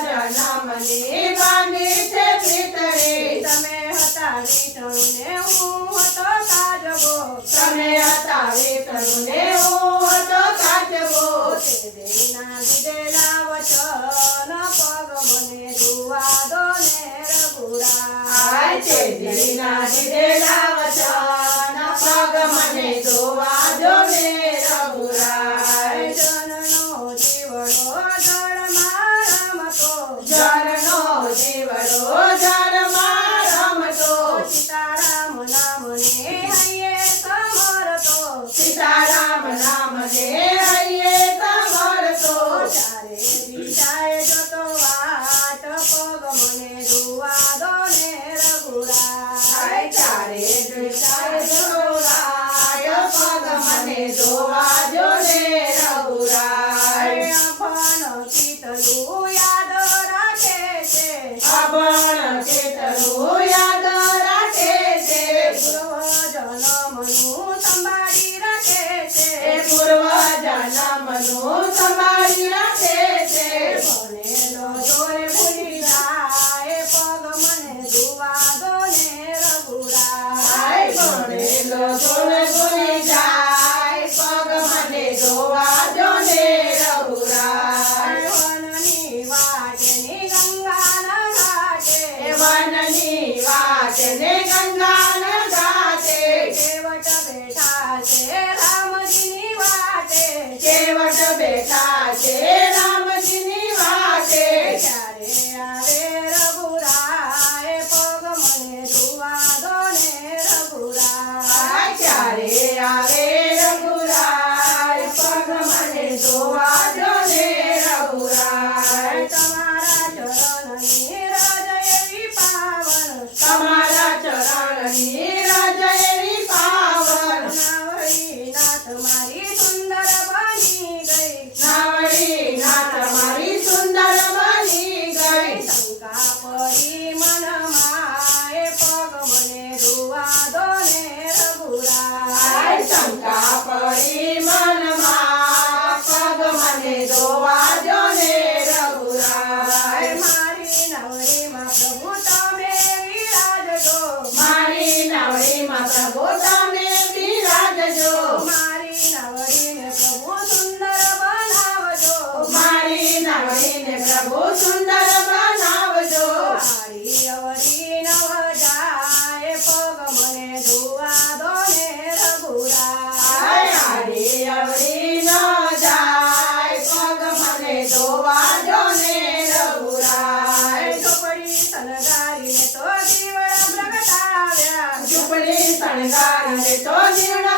જન્મની બાંધી છે પિતળી તમે હતા વિષ્ણુ ને હું હતો કાજબો તમે હતા વિષ્ણુ ને હું હતો કાચબો તે દેના દીધેલા વચન પગ મને ધોવા દો ને રઘુરા તે દીના દીધેલા વચન પગ મને ધોવા દો ને રઘુરાય જનનો જીવડો જળમાં રમતો જળનો જીવડો જળમાં રમતો સીતારામ નામને હૈયે સમરતો સીતારામ નામને હૈયે સમરતો ચારે દિશાએ જતો વાટ પગ મને ધોવા દો ને રઘુરા ચારે દિશાએ જતો વાટ પગ મને ધોવા દો ને રઘુરાય અભણ કીટલું યાદ રાખે છે અભણ કેટલું યાદ રાખે છે પૂર્વ જન્મનું સંભાળી રાખે છે પૂર્વ જન્મનું સંભાળી રાખે છે ભણેલો જોરે ભૂલી જાય પગ મને ધોવા દો ને રઘુરા ભણેલો જોડે ભૂલી જાય પગ મને ધોવા દો ને રઘુરાય વનની વાટની ગંગાના ઘાટે વનની વાટ ને ગંગાના ઘાટે કેવટ બેઠા છે રામજીની વાટે કેવટ બેઠા છે રામજીની વાટે ત્યારે આવે રઘુરાય પગ મને ધોવા દો ને રઘુરાય ક્યારે આવે રઘુરાય પગ મને ધોવા દો ને રઘુરાય તમારા ચરણની રજ એવી પાવન તમારા ચરણની રજ એવી પાવન નાવડી નાથ મારી સુંદર બની ગઈ નાવડી નાથ મારી સુંદર બની ગઈ શંકા પડી મનમાં એ પગ મને ધોવા દો ને રઘુરાય શંકા પડી મનમાં પગ મને ધોવા દો ને રઘુરાય મારી નવડીમાં પ્રભુ તમે વિરાજજો મારી નવડીમાં પ્રભુ તમે બિરાજજો મારી નવડીને પ્રભુ સુંદર બનાવજો મારી નવડીને પ્રભુ સુંદર બનાવજો આડી અવળી નવ જાય પગ મને ધોવા દો ને રઘુરાય આડી અવળી ન જાય પગ મને ધોવા દો ને રઘુરાય ચોપડી શણગારીને તો દીવડા પ્રગટાવ્યા ઝૂંપડી શણગારીને તો જીવડા